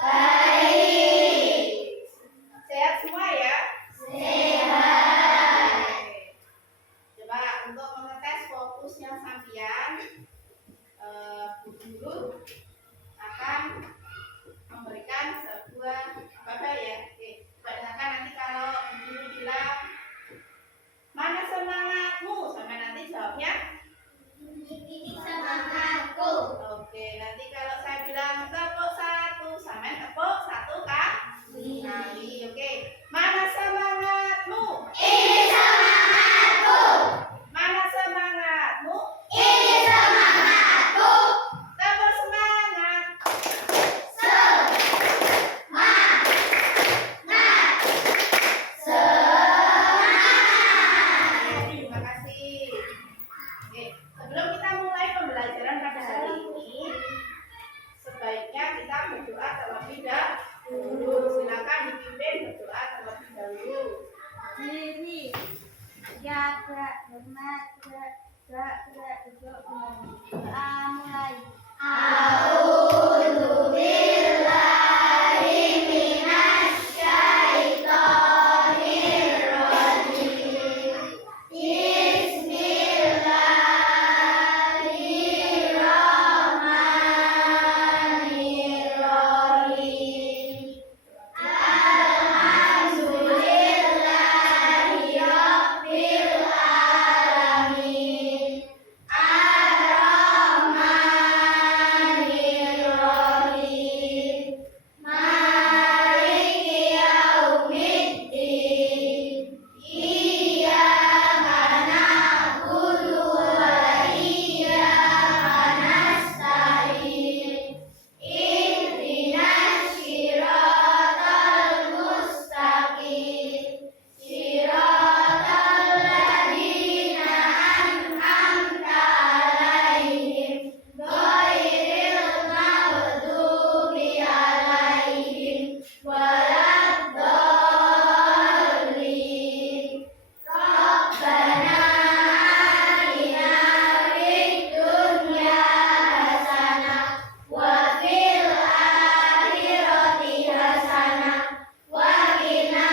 Baik. Sehat semua ya? Sehat. Coba untuk mengetes fokusnya sampean, Bu Guru akan memberikan sebuah apa ya? Oke, coba dengarkan nanti kalau Bu Guru bilang mana semangatmu, sampai nanti jawabnya Ini semangatku. oke. Nanti kalau saya bilang tepuk satu, sampai tepuk satu kali. Oke, mana semangatmu? Ini semangatku. Mana semangatmu? Ini semangatku. Tepuk semangat. Semangat. Terima kasih. Oke, sebelum kita mulai pembelajaran pada hari ini, sebaiknya kita berdoa terlebih dahulu. Silakan dipimpin berdoa terlebih dahulu. Diri jaga hormat gerak duduk mulai. A'udzu billahi minasyaitonir rajim. Bismillahirrahmanirrahim. Alhamdulillahi rabbil alamin. Ar-Rahmanir-Rahim. Maliki yaumiddin. Iyyaka na'budu wa iyyaka nasta'in. Ihdinas siratal mustaqim. Siratal ladzina an'amta 'alaihim ghairil maghdubi 'alaihim waladdallin. Rabbana atina fid dunya hasanah wa fil akhirati hasanah wa qina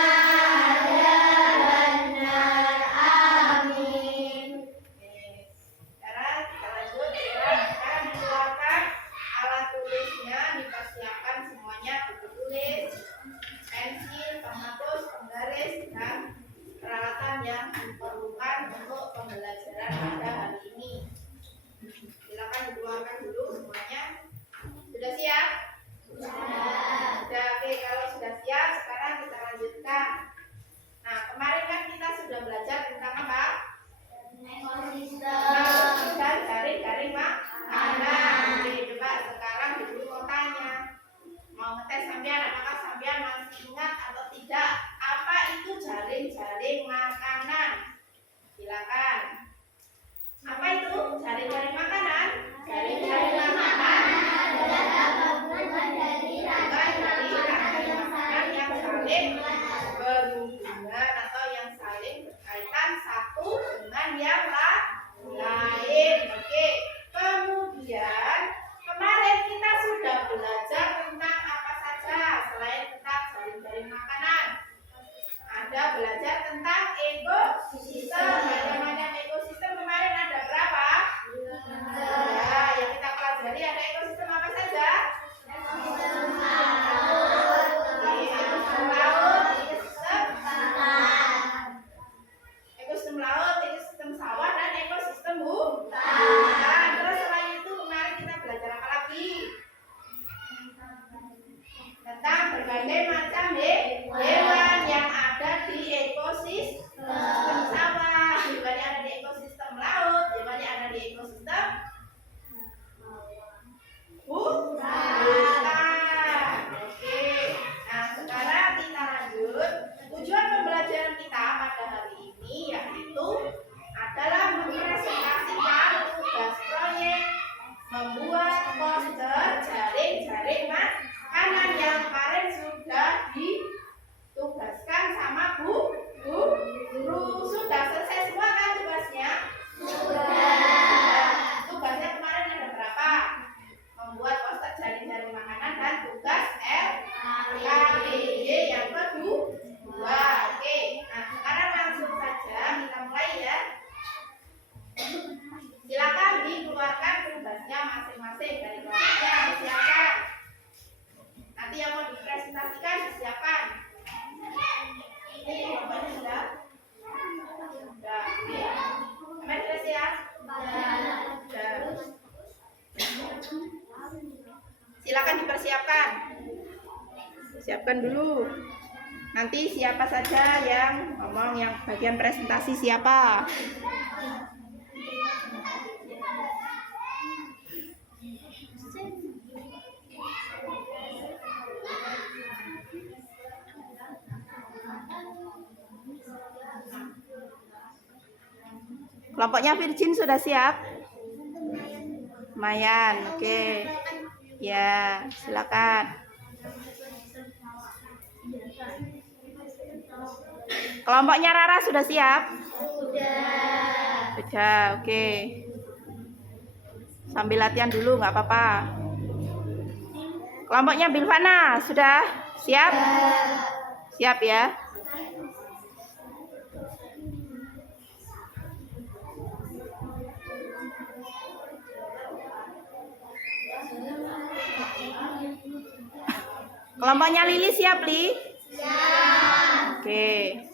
adzabannar. Amin. Sekarang kita lanjut. Sekarang dikeluarkan alat tulisnya, dipersiapkan semuanya, buku tulis, pensil, penghapus, penggaris, dan peralatan yang diperlukan untuk pembelajaran pada hari ini. Silakan dikeluarkan dulu semuanya. Sudah siap? Sudah. Oke, kalau sudah siap, sekarang kita lanjutkan. Nah, kemarin kan kita sudah belajar tentang apa? Ekosistem. Dan garing-garing makanan. Oke, coba sekarang dulu mau tanya, mau ngetes sampean, apakah sampean masih ingat atau tidak apa itu jaring-jaring makanan? Silakan. Apa itu jaring-jaring makanan? Jaring-jaring makanan adalah gabungan dari rangkaian makanan yang saling berhubungan atau yang saling berkaitan satu dengan yang lain. Oke. Kemudian kemarin kita sudah belajar tentang apa saja selain tentang jaring-jaring makanan. Ada belajar tentang ekosistem. Macam-macam ekosistem kemarin ada berapa? Ya, yang kita pelajari ada ekosistem apa saja? ekosistem Ekosistem laut, ekosistem laut, laut, ekosistem sawah, dan ekosistem hutan. Terus selain itu kemarin kita belajar apa lagi? Tentang berbagai macam hewan yang ada di ekosistem sawah, hewan yang ada di ekosistem laut, hewan yang ada di ekosistem hutan. Oke. Nah, sekarang kita lanjut. Tujuan pembelajaran kita pada hari ini yaitu adalah mempresentasikan tugas proyek membuat poster jaring-jaring makanan yang kemarin sudah Siapkan dulu. Nanti siapa saja yang ngomong, yang bagian presentasi siapa? Kelompoknya Virgin sudah siap? Lumayan, oke. Ya, silakan. Kelompoknya Rara sudah siap? Sudah, oke. Sambil latihan dulu, nggak apa-apa. Kelompoknya Bilvana sudah siap? Siap ya? Kelompoknya Lili siap, Li? Siap. Oke.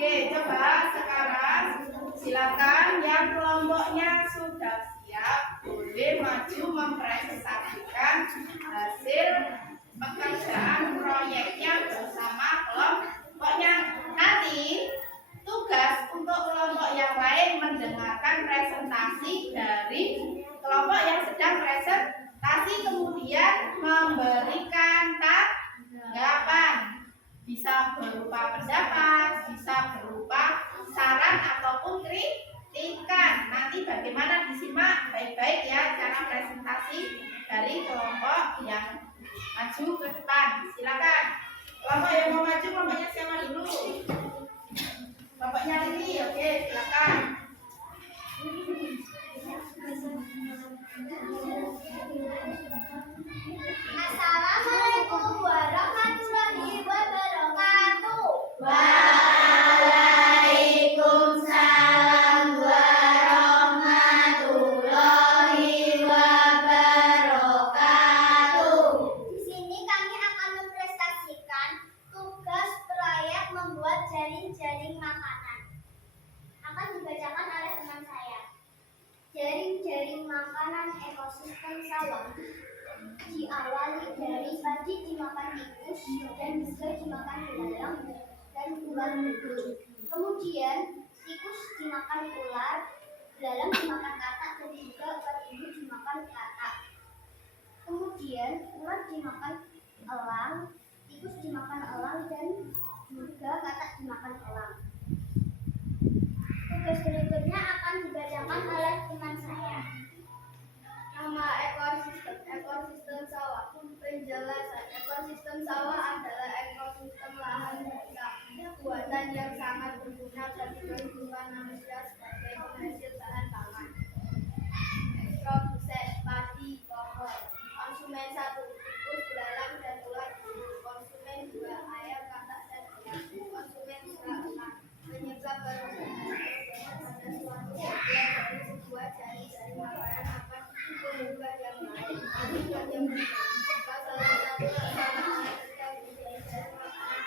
Oke, coba sekarang silakan yang kelompoknya sudah siap boleh maju mempresentasikan hasil pekerjaan proyeknya bersama kelompoknya. Nanti tugas untuk kelompok yang lain mendengarkan presentasi dari kelompok yang sedang presentasi, kemudian memberikan tanggapan. Bisa berupa pendapat, bisa berupa saran ataupun kritikan. Nanti bagaimana disimak baik-baik ya cara presentasi dari kelompok yang maju ke depan. Silakan. Kelompok yang mau maju, kelompoknya siapa dulu? Kelompoknya Lili, oke, silakan. Assalamualaikum warahmatullahi wabarakatuh. Waalaikumsalam warahmatullahi wabarakatuh. Di sini kami akan mempresentasikan tugas proyek membuat jaring-jaring makanan. Akan dibacakan oleh teman saya. Jaring-jaring makanan ekosistem sawah diawali dari padi dimakan tikus dan juga dimakan belalang dan ular berbulu. Kemudian tikus dimakan ular, belalang dimakan katak dan juga padi dimakan katak. Kemudian ular dimakan elang, tikus dimakan elang dan juga katak dimakan elang. Tugas berikutnya akan dibacakan oleh teman saya. Nama ekosistem sawah. Penjelasan: ekosistem sawah adalah ekosistem lahan basah buatan yang sangat berguna bagi kehidupan manusia sebagai penghasil bahan pangan. Produsen padi, pohon. Konsumen 1, tikus, belalang dan ular berbulu. Konsumen 2, ayam, katak dan elang. Konsumen 3, penyebab perubahan pada suatu bagian dari sebuah jaring makanan akan mengubah yang lain. Akibat yang berbeda, salah satu permasalahan terjadi dari jaring makanan.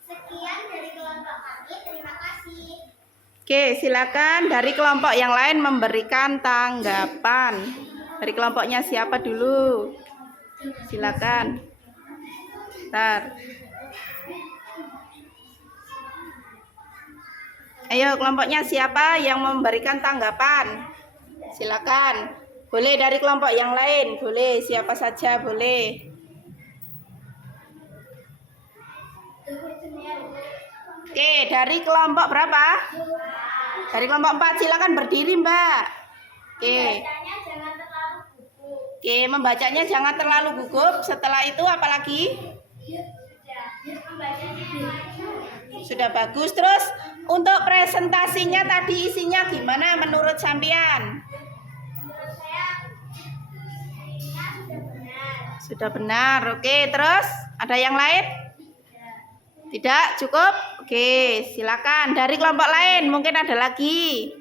Sekian dari kelompok kami. Terima kasih. Oke, silakan dari kelompok yang lain memberikan tanggapan. Dari kelompoknya siapa dulu? Silakan. Bentar. Ayo, kelompoknya siapa yang memberikan tanggapan? Silakan. Boleh dari kelompok yang lain, boleh siapa saja boleh. Oke, dari kelompok berapa? Dari kelompok 4 silakan berdiri, Mbak. Oke. Bacanya jangan terlalu gugup. Oke, membacanya jangan terlalu gugup. Setelah itu apa lagi? Membacanya Sudah bagus. Terus untuk presentasinya tadi isinya gimana menurut sampean? menurut saya ini sudah benar. Sudah benar. Oke, terus ada yang lain? Tidak, cukup? Oke, silakan. Dari kelompok lain mungkin ada lagi.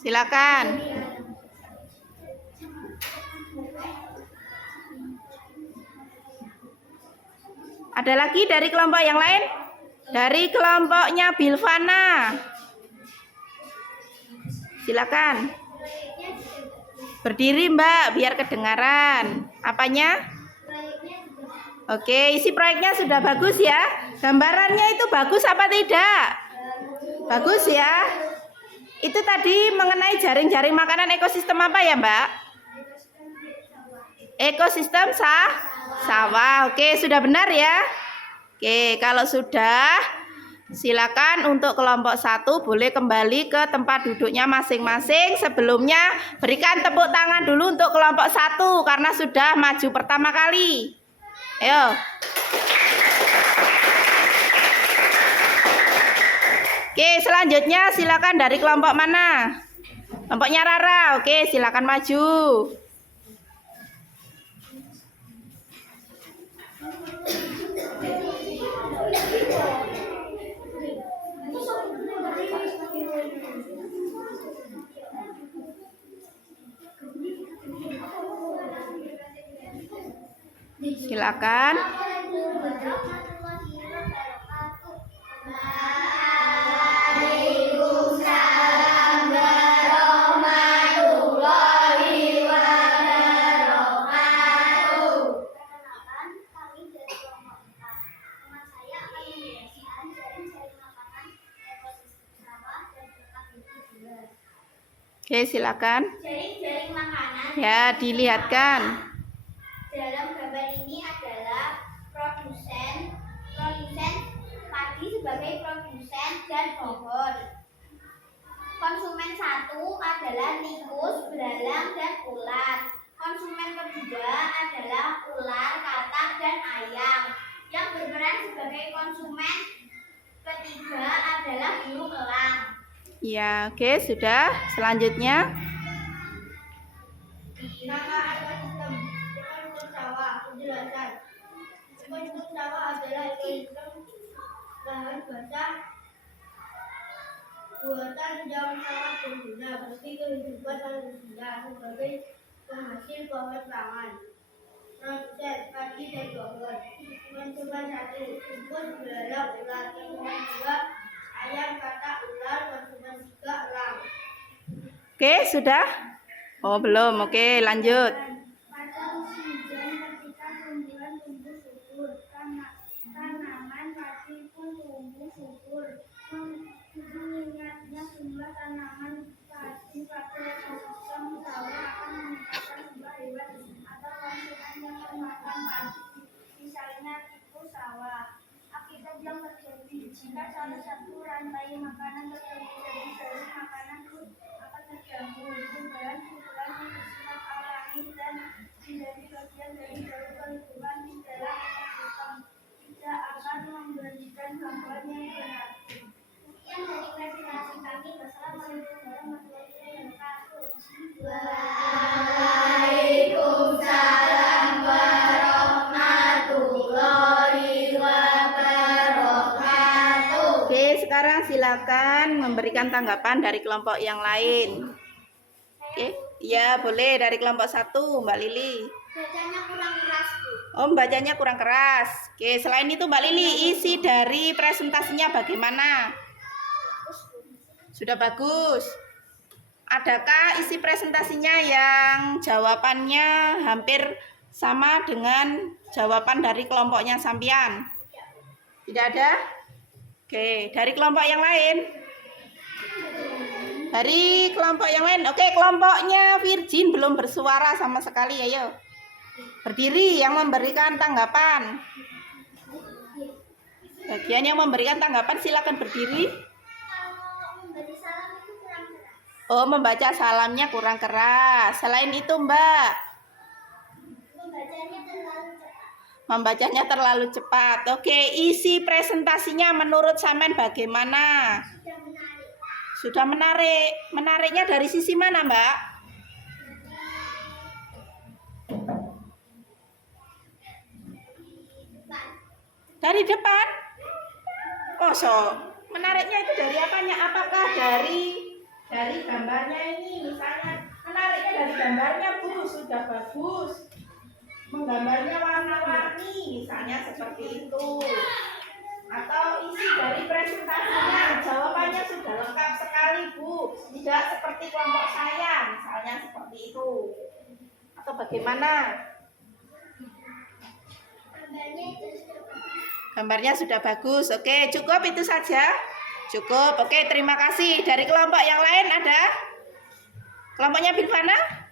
Silakan. Ada lagi dari kelompok yang lain? Dari kelompoknya Bilvana. Silakan. Berdiri, Mbak, biar kedengaran. Apanya? Oke, isi proyeknya sudah bagus ya. Gambarannya itu bagus apa tidak? Bagus ya. Itu tadi mengenai jaring-jaring makanan ekosistem apa ya, Mbak? Ekosistem sawah. Oke, sudah benar ya. Oke, kalau sudah, silakan untuk kelompok 1 boleh kembali ke tempat duduknya masing-masing. Sebelumnya berikan tepuk tangan dulu untuk kelompok 1 karena sudah maju pertama kali. Ayo. Oke, selanjutnya silakan dari kelompok mana? Kelompoknya Rara. Oke, silakan maju. Silakan. Waalaikumsalam warahmatullahi wabarakatuh. Perkenalkan, kami dari kelompok 4. Teman saya akan menjelaskan jaring-jaring makanan ekosistem sawah dan tetap juga. Oke, silakan. Jaring-jaring makanan Ya, dilihatkan. dalam gambar ini adalah produsen padi sebagai produsen dan pohon. Konsumen 1 adalah tikus, belalang, dan ular. Konsumen kedua adalah ular, katak, dan ayam. Yang berperan sebagai konsumen ketiga adalah burung elang. Ya, oke, sudah. Selanjutnya. Nama ekosistem sawah. Penjelasan. Ekosistem sawah adalah ekosistem lahan basah buatan yang sangat berguna bagi kehidupan manusia sebagai penghasil pohon pangan. Produsen padi dan pohon. Konsumen 1 tikus, belalang, ular. Konsumen 2 ayam, katak, ular. Konsumen 3 elang. Oke, sudah? Oh, belum. Oke, lanjut. Pada musim hujan ketika tumbuhan tumbuh subur, tanaman padi pun tumbuh subur. Mengingatnya jumlah tanaman padi pada ekosistem sawah akan meningkatkan jumlah hewan atau konsumen yang memakan padi, misalnya tikus sawah. Akibat yang terjadi jika salah satu rantai makanan terganggu dari jaring makanan pun akan terganggu. Perubahan yang bersifat alami dan menjadi bagian dari jalur kehidupan di dalam ekosistem tidak akan memberikan gangguan yang berarti. Sekian dari presentasi kami. Wassalamualaikum warahmatullahi wabarakatuh. Waalaikumsalam warahmatullahi wabarakatuh. Oke, sekarang silakan memberikan tanggapan dari kelompok yang lain. Oke, ya boleh dari kelompok 1, Mbak Lili. Bacanya kurang keras, Bu. Oh, bacanya kurang keras. Oke, selain itu Mbak Lili, isi dari presentasinya bagaimana? Sudah bagus. Adakah isi presentasinya yang jawabannya hampir sama dengan jawaban dari kelompoknya sampean? Tidak ada? Oke, dari kelompok yang lain? Dari kelompok yang lain. Oke, kelompoknya Virgin belum bersuara sama sekali, ayo. Berdiri yang memberikan tanggapan. Bagian yang memberikan tanggapan silakan berdiri. Kalau memberi salam itu kurang keras. Oh, membaca salamnya kurang keras. Selain itu, Mbak, Membacanya terlalu cepat. membacanya terlalu cepat. Oke, isi presentasinya menurut Samen bagaimana? Sudah menarik. Sudah menarik. Menariknya dari sisi mana, Mbak? Depan. Dari depan? Kosong. Menariknya itu dari apanya? Apakah dari gambarnya ini? Misalnya menariknya dari gambarnya, Bu, sudah bagus. Menggambarnya warna-warni, misalnya seperti itu. Atau isi dari presentasinya, jawabannya sudah lengkap sekali, Bu. Tidak seperti kelompok saya, misalnya seperti itu. Atau bagaimana? Gambarnya itu sudah bagus. Gambarnya sudah bagus. Oke, cukup itu saja. Cukup. Oke, terima kasih. Dari kelompok yang lain ada? Kelompoknya Bilvana?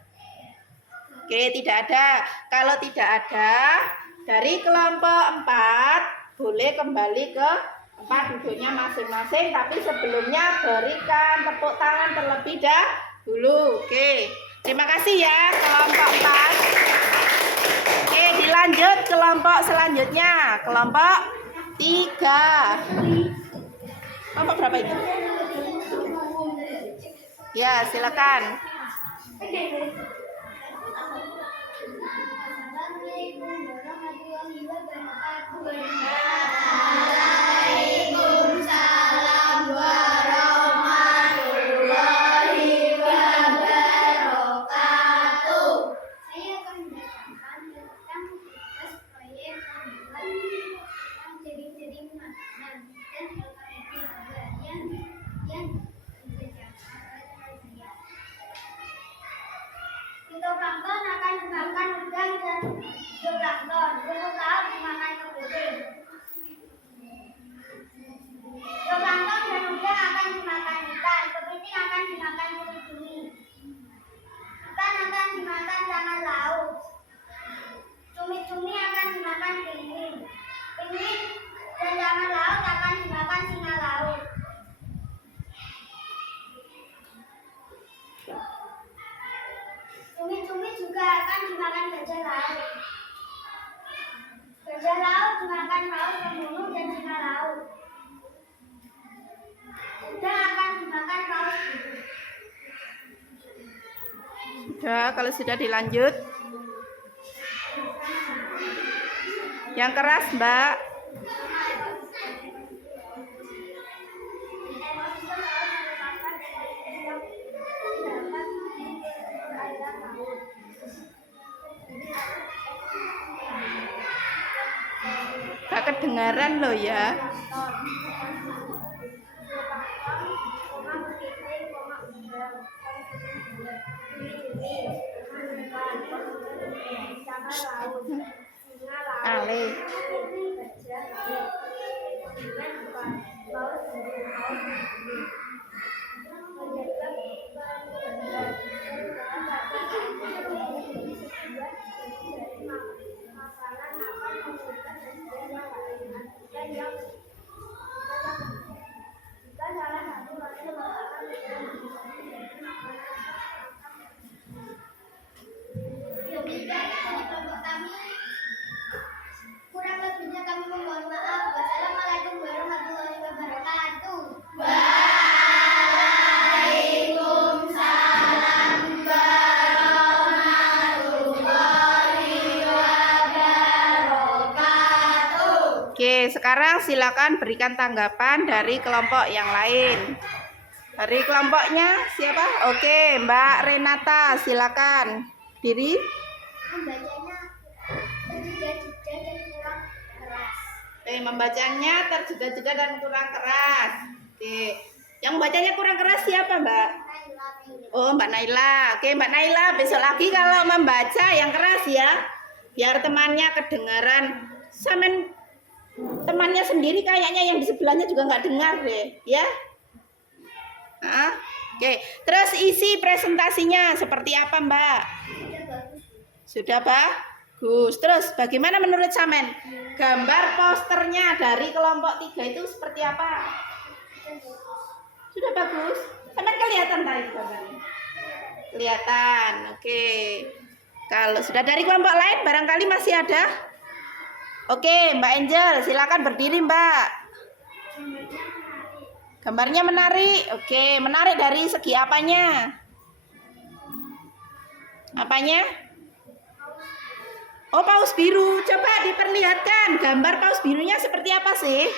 Oke, tidak ada. Kalau tidak ada, dari kelompok 4 boleh kembali ke tempat duduknya masing-masing. Tapi sebelumnya berikan tepuk tangan terlebih dahulu. Oke, terima kasih ya kelompok 4. Oke, dilanjut kelompok selanjutnya. Kelompok 3. Kelompok berapa itu? Ya, silakan. Assalamualaikum warahmatullahi wabarakatuh. Waalaikumsalam warahmatullahi wabarakatuh. Saya akan membacakan tentang tugas proyek pembuatan jaring-jaring makanan dan alfabet yang dikerjakan oleh teman saya. Fitoplankton akan dimakan udang dan zooplankton. Rumput laut dimakan kepiting. Zooplankton dan udang akan dimakan ikan. Kepiting akan dimakan cumi-cumi. Ikan akan dimakan tangan laut. Cumi-cumi akan dimakan penguin. Penguin dan tangan laut akan dimakan singa laut. Cumi-cumi juga akan dimakan gajah laut. Gajah laut dimakan paus pembunuh dan singa laut. Udang akan dimakan paus biru. Sudah, kalau sudah dilanjut. Yang keras, Mbak. Gak kedengaran loh ya. Ale. Kurang lebihnya kami mohon maaf. Wassalamualaikum warahmatullahi wabarakatuh. Oke, sekarang silakan berikan tanggapan dari kelompok yang lain. Dari kelompoknya siapa? Oke, Mbak Renata, silakan. Diri. Membacanya terjeda-jeda dan kurang keras. Oke, membacanya terjeda-jeda dan kurang keras. Oke, yang bacanya kurang keras siapa, Mbak? Oh, Mbak Naila. Oke, Mbak Naila, besok lagi kalau membaca yang keras ya, biar temannya kedengaran. Samen temannya sendiri kayaknya yang di sebelahnya juga nggak dengar deh, ya. Nah, oke, terus isi presentasinya seperti apa, Mbak? Sudah bagus. Sudah, Bagus. Terus bagaimana menurut Samen? Gambar posternya dari kelompok 3 itu seperti apa? Sudah bagus? Samen kelihatan tadi gambarnya? Kelihatan. Oke. Kalau sudah dari kelompok lain barangkali masih ada? Oke, Mbak Angel, silakan berdiri, Mbak. Gambarnya menarik. Oke, menarik dari segi apanya? Apanya? Oh, paus biru. Coba diperlihatkan gambar paus birunya seperti apa sih?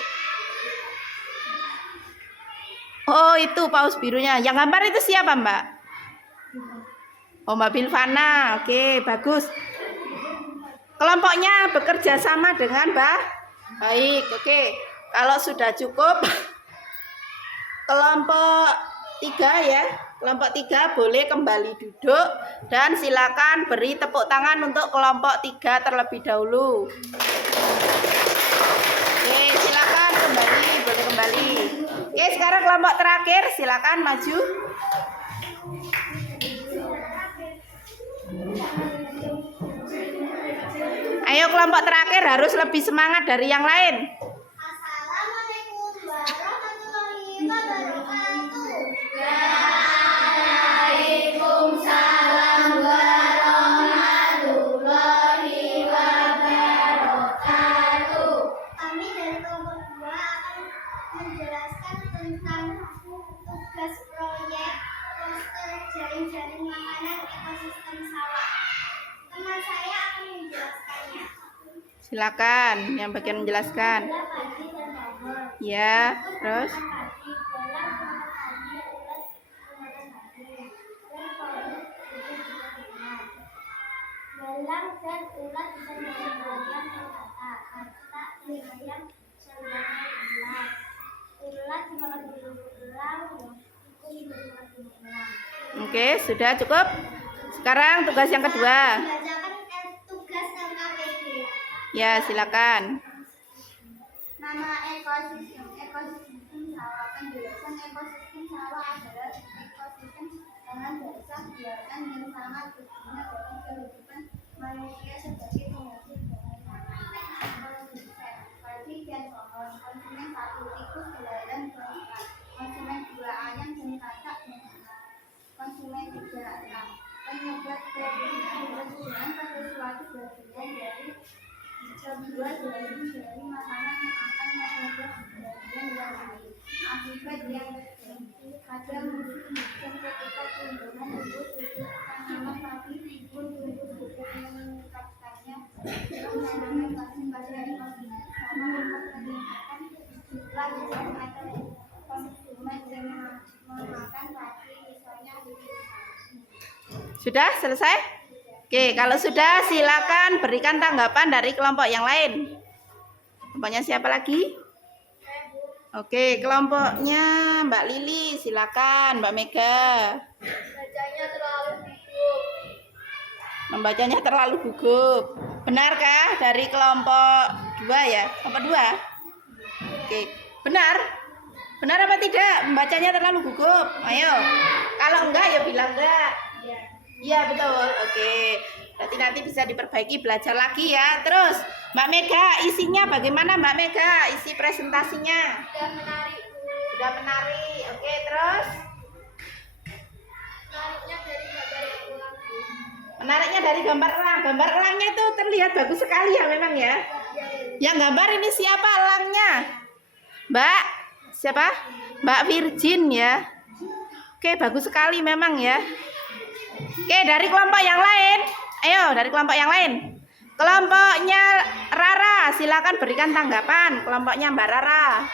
Oh, itu paus birunya. Yang gambar itu siapa, Mbak? Oh, Mbak Bilvana. Oke, bagus. Kelompoknya bekerja sama dengan Mbak. Baik, oke. Kalau sudah cukup, kelompok 3 ya. Kelompok 3 boleh kembali duduk dan silakan beri tepuk tangan untuk kelompok 3 terlebih dahulu. Oke, silakan kembali, boleh kembali. Oke, sekarang kelompok terakhir, silakan maju. Ayo kelompok terakhir harus lebih semangat dari yang lain. Assalamualaikum warahmatullahi wabarakatuh. Waalaikumsalam warahmatullahi wabarakatuh. Kami dari kelompok 2 akan menjelaskan tentang tugas proyek poster jaring-jaring makanan ekosistem sawah. Teman saya akan menjelaskannya. Silakan yang bagian menjelaskan. Gula padi dan bawang. Ya, terus Padi, belang, padi, ulat, padi, dan padi, belang dan ulat bisa mengembangkan kata kata ayam sebenarnya ulat. Ulat dimakan belang, itu dimakan belang. oke, sudah cukup. Sekarang tugas yang kedua. Bacakan tugas LKPD. Ya, silakan. Nama ekosistem sawah. Penjelasan ekosistem sawah adalah ekosistem dengan dasar kegiatan yang sangat berguna bagi kehidupan manusia sebagai penghasil bahan pangan. Padi dan pohon, konsumen 1 tikus belalang dan ikan, konsumen 2 ayam dan katak dan ikan, konsumen 3 enam. Penyebab kebutuhan pada suatu bagian dari sebuah dari makanan yang akan menyebabkan bagian yang lain. Akibat yang pada musim hujan ketika tumbuhan tumbuh tanaman padi pun tumbuh meningkatkannya menanami masing-masing sama untuk meningkatkan jumlah masyarakat konsumen yang memakan padi misalnya di Sudah selesai? Oke, kalau sudah silakan berikan tanggapan dari kelompok yang lain. Kelompoknya siapa lagi? Oke, kelompoknya Mbak Lili, silakan Mbak Mega. bacanya terlalu gugup. Membacanya terlalu gugup. Benarkah dari kelompok 2 ya? Kelompok 2? Oke, benar? Benar apa tidak? Membacanya terlalu gugup. Ayo. Kalau enggak ya bilang enggak. Iya betul. Oke. Berarti nanti bisa diperbaiki, belajar lagi ya. Terus Mbak Mega, isinya bagaimana Mbak Mega? Isi presentasinya. Sudah menarik. Sudah menarik. Oke, terus Menariknya dari gambar yang ulang. menariknya dari gambar elang. Gambar elangnya itu terlihat bagus sekali ya memang ya. Yang gambar ini siapa elangnya? Mbak siapa? Mbak Virgin ya. Oke, bagus sekali memang ya. Oke, dari kelompok yang lain. Ayo, dari kelompok yang lain. Kelompoknya Rara, silakan berikan tanggapan. Kelompoknya Mbak Rara.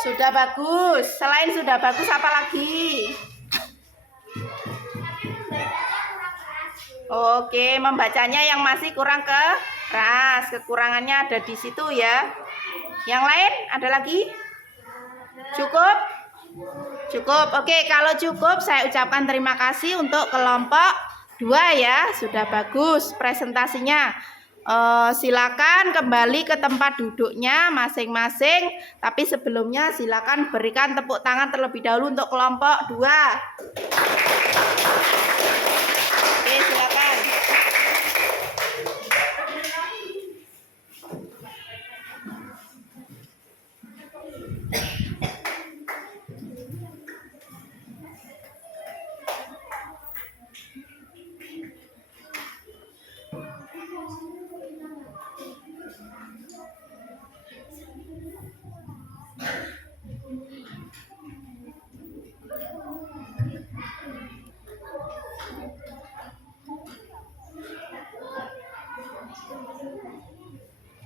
Sudah bagus. Selain sudah bagus apa lagi? Oke, membacanya yang masih kurang keras. Kekurangannya ada di situ ya. Yang lain ada lagi? Cukup? Cukup. Oke, kalau cukup saya ucapkan terima kasih untuk kelompok 2 ya. Sudah bagus presentasinya. Silakan kembali ke tempat duduknya masing-masing. Tapi sebelumnya silakan berikan tepuk tangan terlebih dahulu untuk kelompok 2. Oke,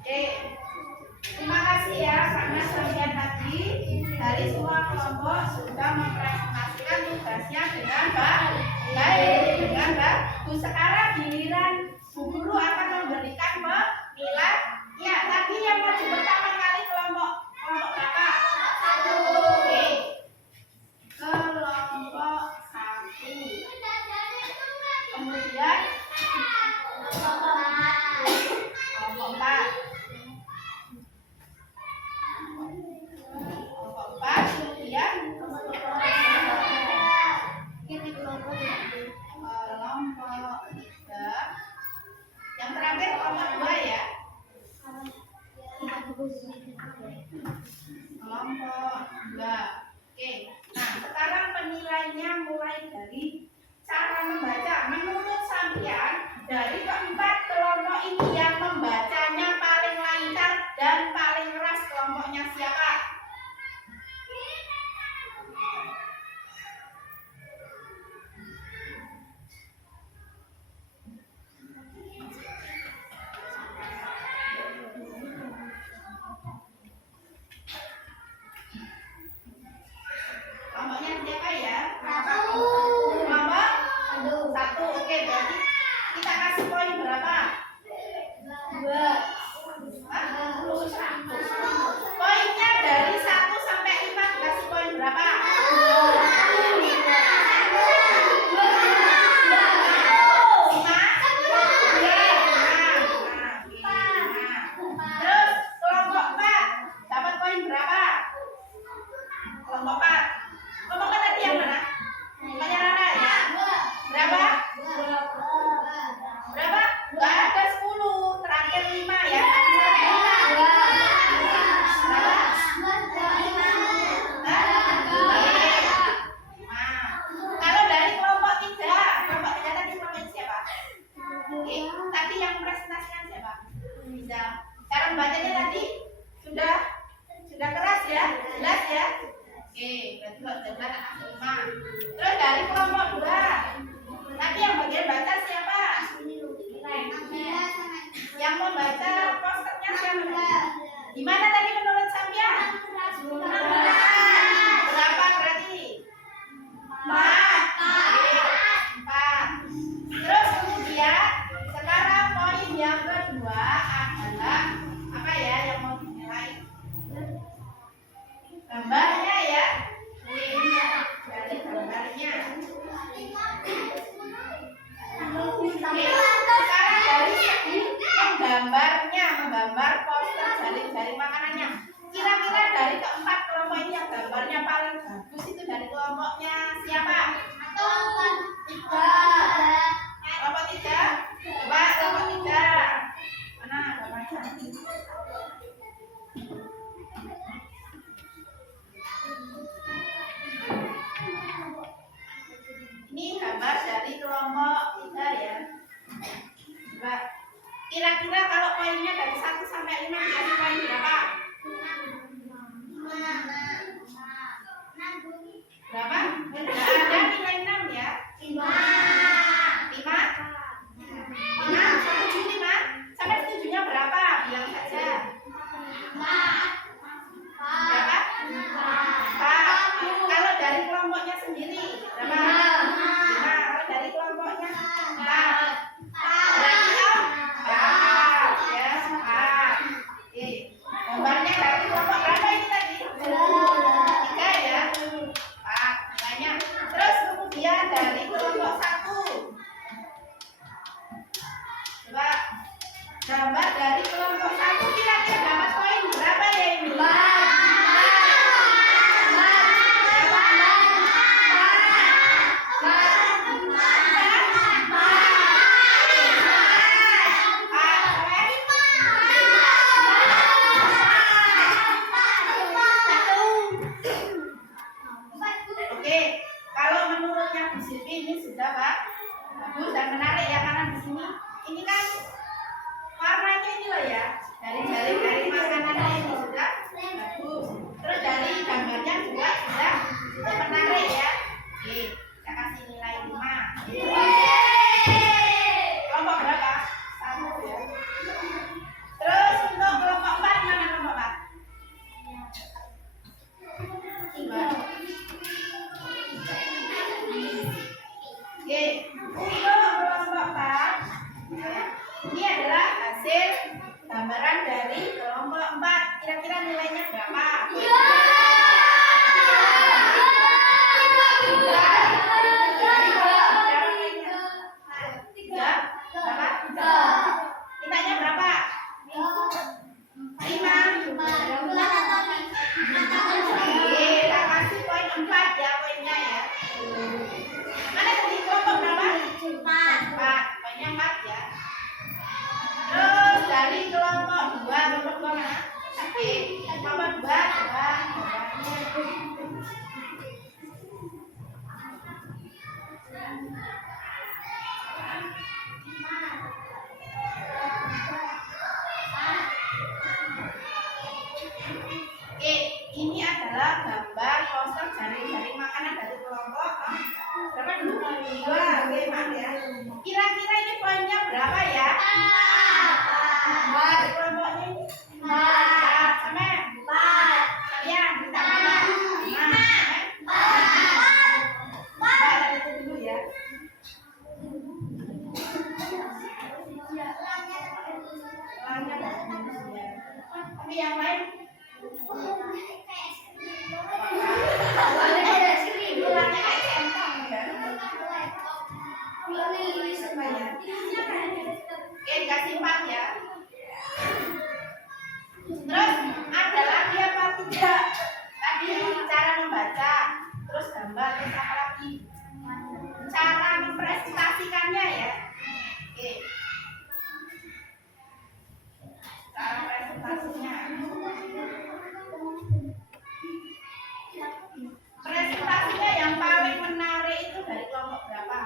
Oke. Terima kasih ya karena sampai tadi dari semua kelompok sudah mempresentasikan tugasnya dengan baik, dengan bagus. Sekarang giliran Bu Guru akan memberikan penilaian. Ya, tadi yang maju pertama kali kelompok berapa? Oke. Kelompok 1. Kemudian kelompok 4. Kelompok 4, kemudian kelompok 3. Yang terakhir kelompok 2 ya. Kelompok 2. Oke. Nah, sekarang penilaiannya mulai dari cara membaca. Menurut sampean, dari keempat kelompok ini yang membacanya paling lancar dan paling keras kelompoknya siapa? Kelompoknya siapa ya? Kelompok 1. Oke, berarti kita kasih poin berapa? 2. Poinnya dari 1 sampai 5 dikasih poin berapa? 5. Terus kelompok 4 dapat poin berapa? Kelompok 4. Kelompok tadi yang mana? Kelompoknya Rara ya? Berapa? Berapa? Enggak ada 10. Terakhir 5 ya. Kalau dari kelompok 3 tadi kelompok siapa? Oke, tadi yang presentasikan siapa? Bisa. Cara membacanya tadi sudah keras ya? Jelas ya? Oke, berarti kalau jelas anak 5. Terus dari kelompok 2 tadi yang bagian baca siapa? Yang membaca posternya siapa? Gimana tadi menurut sampean? Berapa berarti? 4. Terus kemudian sekarang poin yang kedua adalah apa ya yang mau dinilai? Gambarnya ya. Dari gambarnya. Sekarang dari segi menggambar poster jaring-jaring makanannya. Kira-kira dari keempat kelompok ini yang gambarnya paling bagus itu dari kelompoknya siapa? Kelompok 3. Coba kelompok 3. Mana gambarnya? Ini gambar dari kelompok 3 ya. Coba kira-kira kalau poinnya dari 1 sampai 5 dikasih poin berapa? Berapa? Tidak ada nilai 6 ya. 5. 5? Sampai 7-nya berapa? Bilang saja. Berapa? 4. Kalau dari kelompoknya sendiri berapa? 5. Kalau dari kelompoknya 4. Berarti 4 ya, 4. Oke. Gambarnya dari kelompok berapa ini tadi? 3 ya. 4 nilainya. Terus kemudian dari kelompok 1. Coba gambar dari kelompok 1 kira-kira dapat poin berapa ya ini? 4. Oke, kalau menurutnya Bu Silvi ini sudah Pak bagus dan menarik ya karena di sini ini kan warnanya ini loh ya dari jaring-jaring makan Ini adalah hasil gambaran dari kelompok 4. Kira-kira nilainya berapa? Mintanya berapa? 5. Oke, tak kasih poin 4 ya poinnya ya. Mana tadi kelompok berapa? 4. Poinnya 4 ya. Terus dari kelompok 2, kelompok 2 mana? Oke, kelompok 2 coba. Oke, ini adalah gambar poster jaring-jaring makanan dari kelompok berapa dulu? 2. Oke, maaf ya. Kira-kira ini poinnya berapa ya? 4. Kelompoknya ini 4. Sama? 4. Kalian minta berapa? 5. 4 itu dulu ya. Tapi yang lain oke, kasih 4 ya. Terus ada lagi apa tidak? Tadi cara membaca, terus gambar, terus apa lagi? Cara mempresentasikannya ya. Oke. Cara presentasinya. Presentasinya yang paling menarik itu dari kelompok berapa?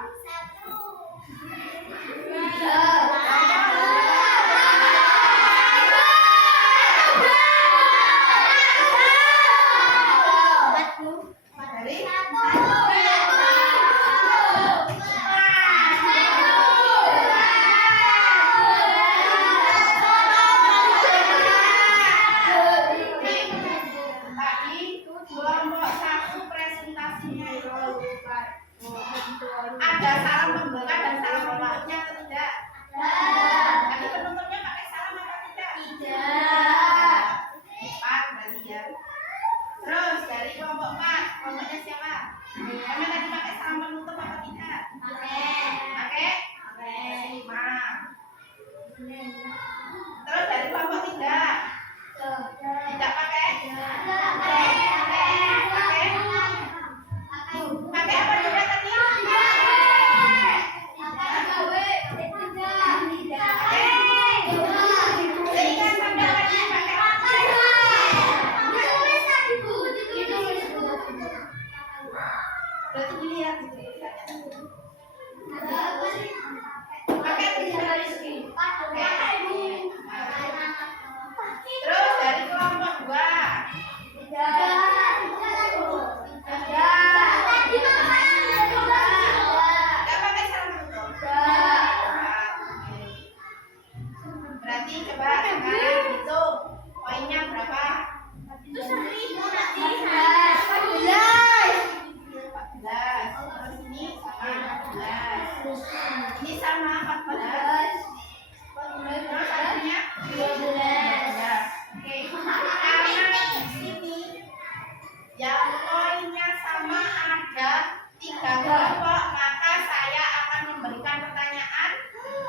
3 kelompok, maka saya akan memberikan pertanyaan.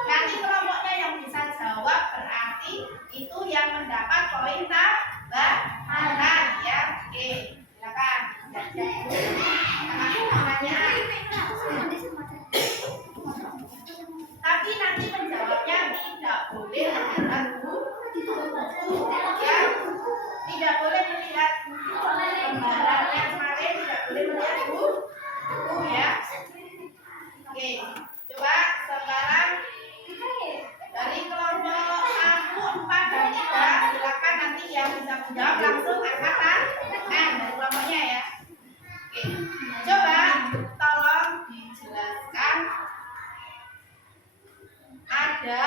Nanti kelompoknya yang bisa jawab berarti itu yang mendapat poin tambahan ya. Oke, silakan. Pertanyaannya. Tapi nanti menjawabnya tidak boleh melihat buku ya. Tidak boleh melihat gambarannya kemarin, tidak boleh melihat buku ya. Oke, coba sekarang dari kelompok 4 dan 3 silakan nanti yang bisa menjawab langsung angkat dari kelompoknya ya. Oke, coba tolong dijelaskan ada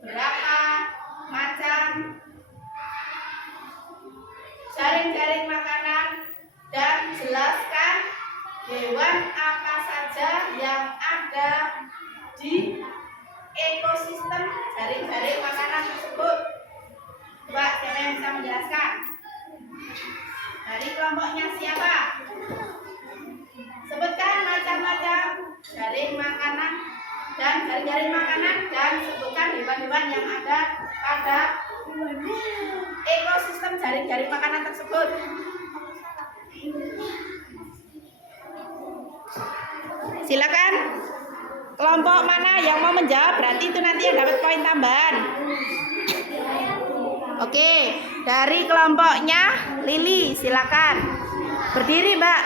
berapa macam jaring-jaring makanan dan jelaskan hewan ekosistem jaring-jaring makanan tersebut? Coba siapa yang bisa menjelaskan? Dari kelompoknya siapa? Sebutkan macam-macam jaring makanan dan jaring-jaring makanan dan sebutkan hewan-hewan yang ada pada ekosistem jaring-jaring makanan tersebut. Silakan. Kelompok mana yang mau menjawab berarti itu nanti yang dapat poin tambahan. Oke, dari kelompoknya Lili, silakan. Berdiri, Mbak.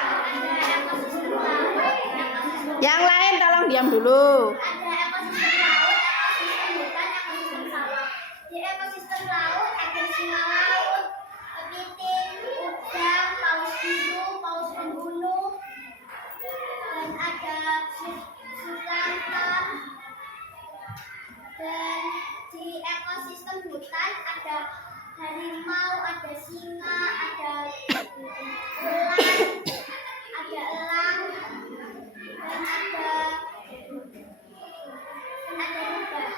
Yang lain tolong diam dulu. Ada ekosistem laut, ekosistem hutan, ekosistem sawah. Di ekosistem laut ada singa laut, kepiting, udang, paus biru, paus pembunuh, dan ada sulanta. Dan di ekosistem hutan ada harimau, ada singa, ada ular, ada elang, dan ada rubah.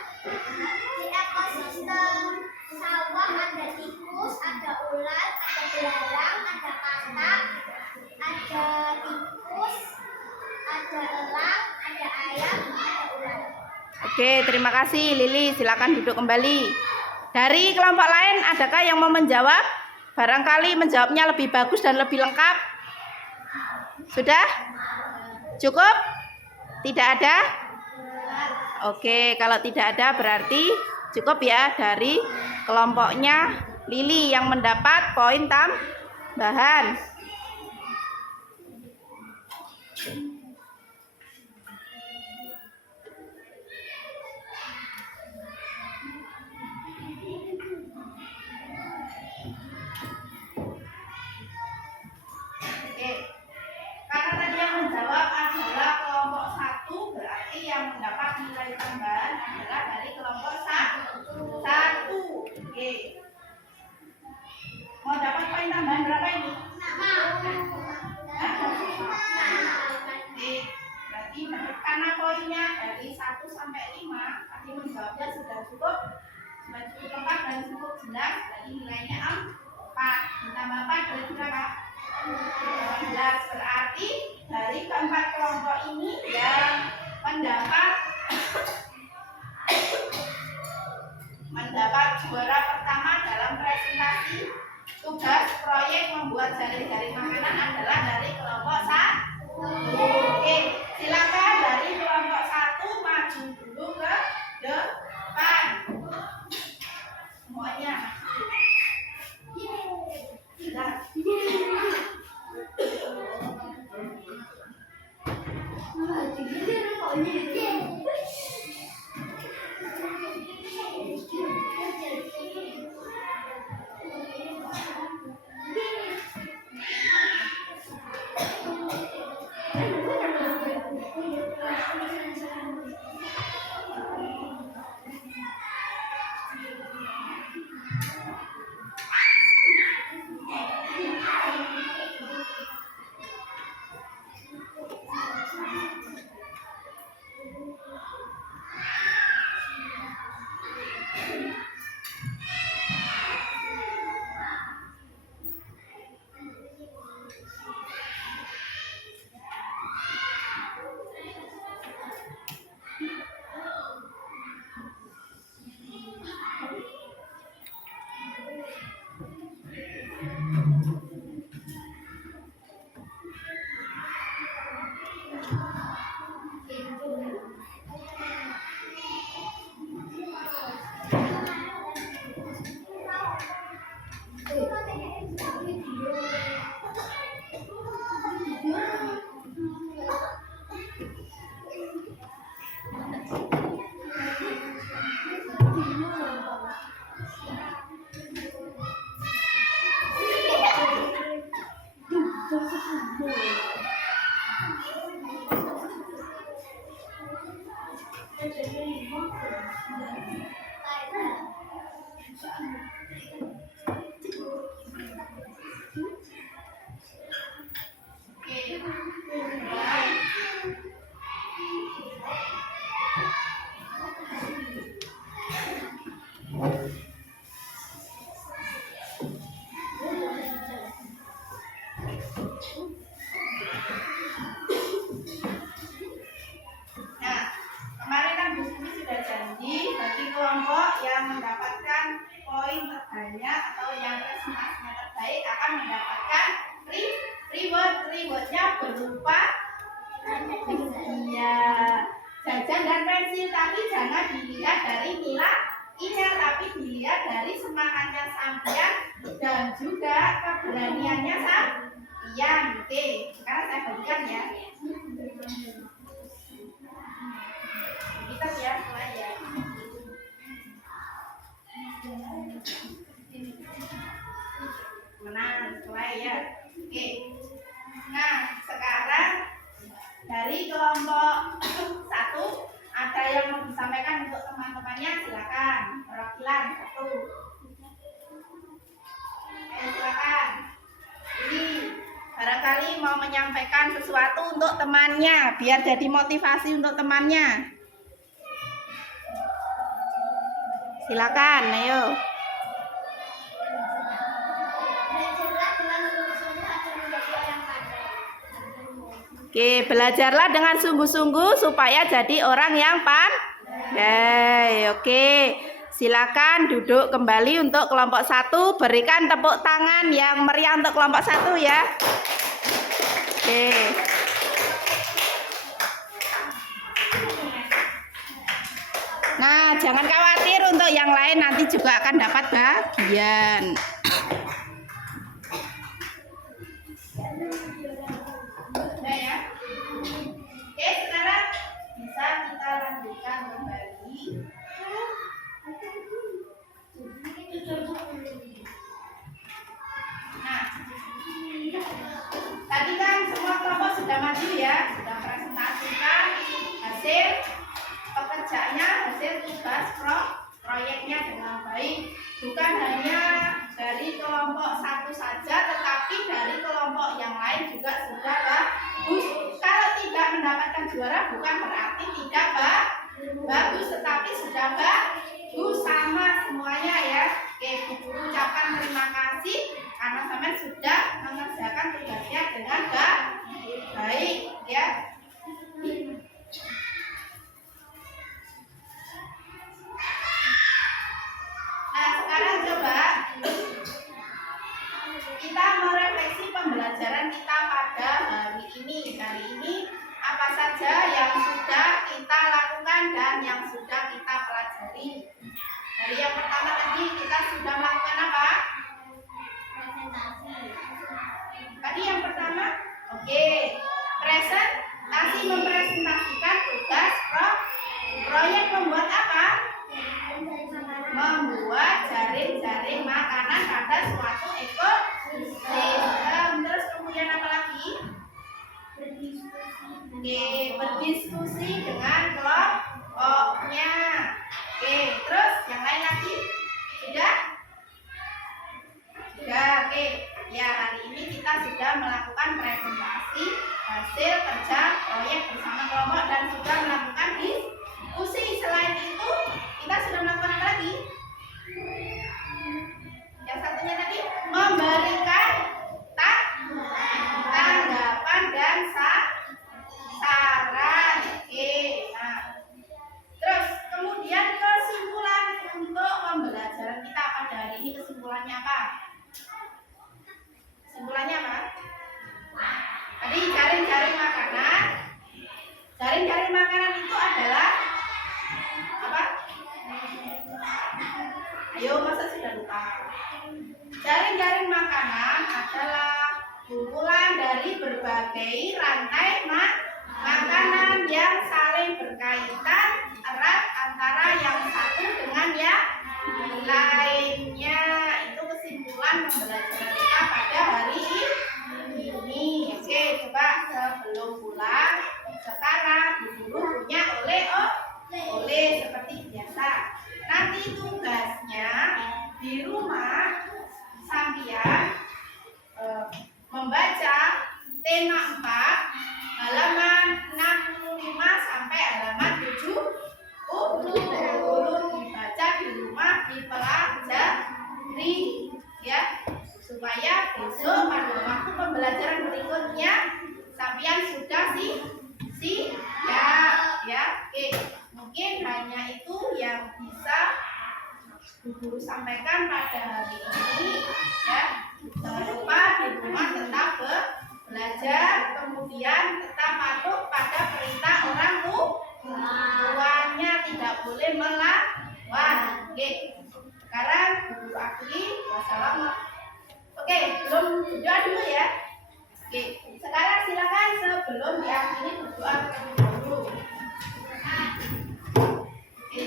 Di ekosistem sawah ada tikus, ada ular, ada belarang, ada katak, ada tikus, ada elang, ada ayam, ada ular. Oke, terima kasih Lili. Silakan duduk kembali. Dari kelompok lain adakah yang mau menjawab? Barangkali menjawabnya lebih bagus dan lebih lengkap. Sudah? Cukup? Tidak ada? Oke, kalau tidak ada berarti cukup ya dari kelompoknya Lili yang mendapat poin tambahan. Oke, karena tadi yang menjawab adalah kelompok 1, berarti yang mendapat nilai tambahan adalah dari kelompok 1. Oke. Mau dapat poin tambahan berapa ini? Oke, berarti karena poinnya dari 1 sampai 5, tadi menjawabnya sudah cukup lengkap dan cukup jelas, jadi nilainya 4. Ditambah 4 berarti berapa? 18. Berarti dari keempat kelompok ini yang mendapat juara pertama dalam presentasi tugas proyek membuat jaring-jaring makanan adalah dari kelompok 1. Oke, silakan dari kelompok 1 maju dulu ke depan. Semuanya. Silakan. Nah, kemarin kan Bu Sumi sudah janji bagi kelompok yang mendapatkan poin terbanyak atau yang presentasinya terbaik akan mendapatkan rewardnya berupa jajan dan pensil, tapi jangan dilihat dari nilainya, tapi dilihat dari semangatnya sampean dan juga keberaniannya sampean. Oke, sekarang saya bagikan ya. Kita ya mulai ya. Menang, mulai ya. Oke. Nah, sekarang dari kelompok 1 ada yang mau disampaikan untuk teman-temannya, silakan. Perwakilan 1. Silakan. Ini barangkali mau menyampaikan sesuatu untuk temannya biar jadi motivasi untuk temannya. Silakan, ayo. Belajarlah dengan sungguh-sungguh agar menjadi orang pandai. Oke, belajarlah dengan sungguh-sungguh supaya jadi orang yang pandai. Oke, silakan duduk kembali untuk kelompok 1. Berikan tepuk tangan yang meriah untuk kelompok 1 ya. Oke. Nah, jangan khawatir, untuk yang lain nanti juga akan dapat bagian. Nah ya. Oke, sekarang bisa kita lanjutkan kembali. Nah, tadi kan semua kelompok sudah maju ya, sudah presentasikan hasil pekerjaannya, hasil tugas proyeknya dengan baik. Bukan hanya dari kelompok 1 saja, tetapi dari kelompok yang lain juga sudah bagus. Kalau tidak mendapatkan juara bukan berarti tidak bagus, tetapi sudah bagus sama semuanya ya. Oke, Bu Guru ucapkan terima kasih karena sampai sudah mengerjakan tugasnya dengan baik ya. Nah, sekarang coba kita merefleksi pembelajaran kita pada hari ini. Hari ini apa saja yang sudah kita lakukan dan yang sudah kita pelajari. Dari yang pertama tadi kita sudah melakukan apa? Tadi yang pertama, oke, presentasi, mempresentasikan tugas proyek. Membuat apa? Membuat jaring-jaring makanan pada suatu ekosistem. Terus kemudian apa lagi? Oke, berdiskusi dengan kelompoknya. Oke, terus yang lain lagi? Sudah? Sudah, oke. Ya, hari ini kita sudah melakukan presentasi hasil kerja proyek bersama kelompok dan sudah melakukan diskusi. Selain itu, kita sudah melakukan apa lagi? Yang satunya tadi memberikan tanggapan dan saran. Oke, nah, terus kemudian kesimpulan untuk pembelajaran kita pada hari ini. Kesimpulannya apa? Kesimpulannya apa? Tadi jaring-jaring makanan. Jaring-jaring makanan itu adalah apa? Ayo, masa sudah lupa? Jaring-jaring makanan adalah kumpulan dari berbagai rantai makanan yang saling berkaitan erat antara yang satu dengan yang lainnya. Itu kesimpulan pembelajaran kita pada hari ini. Oke, coba sebelum pulang sekarang Bu Guru punya oleh seperti biasa. Nanti tugasnya di rumah sampean membaca tema 4 halaman 65 sampai halaman 70. Dibaca di rumah, tadi ya, supaya besok pada waktu pembelajaran berikutnya sampean sudah siap ya. Oke, mungkin hanya itu yang bisa Bu Guru sampaikan pada hari ini ya. Jangan lupa di rumah tetap belajar, kemudian tetap patuh pada perintah orang tuanya, tidak boleh melawan. Oke, sekarang Bu Guru akhiri. Wassalamualaikum. Oke, belum berdoa dulu ya. Oke, sekarang silakan sebelum diakhiri berdoa terlebih dahulu. Oke.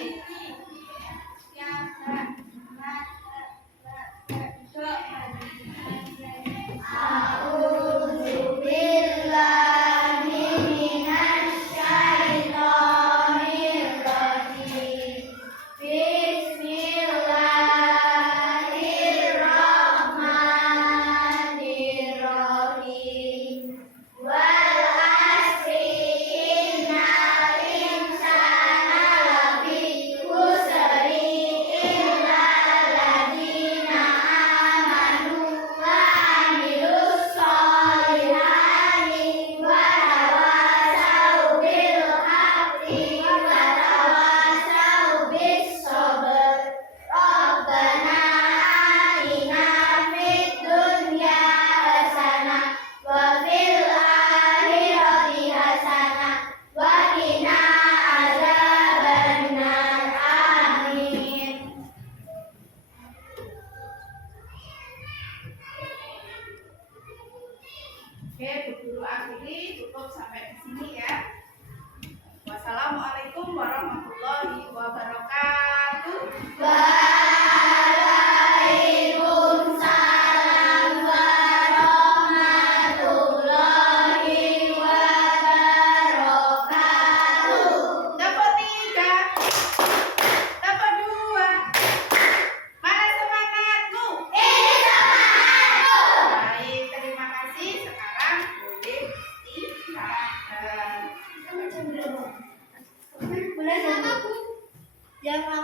Oke, Bu Guru akhiri cukup sampai di sini ya. Wassalamualaikum warahmatullahi wabarakatuh.